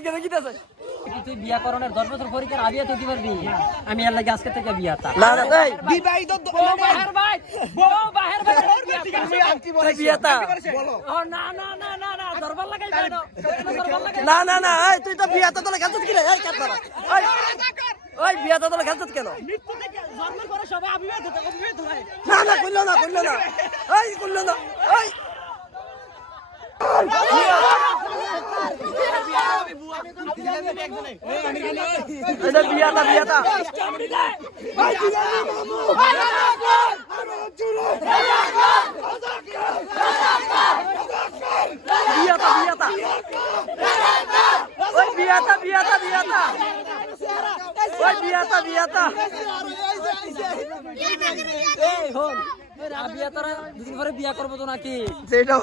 ভাগ্যে দেখিতেছে তুই বিয়া করণের 10 বছর পরীক্ষার আগে তুই কি পারবি আমি এর লাগি আজকে থেকে বিয়াটা না না এই বিবাহিত বাহির ভাই বিয়াটা ও না না না না না দরবার লাগাই যাই না দরবার লাগাই না না না এই তুই তো বিয়াটা তোলে খেলছিস কি রে এই কাট মারা ওই বিয়াটা তোলে খেলছিস কেন মৃত্যু থেকে জন্মের পরে সবাই অবিবাহিত হয় না না কইলো না এই কইলো না এই এটা বিয়াটা বিয়াটা ওই বিয়াটা ওই বিয়াটা এই হন বিয়া তোরা দুদিন পরে বিয়া করবো তো নাকি যেটা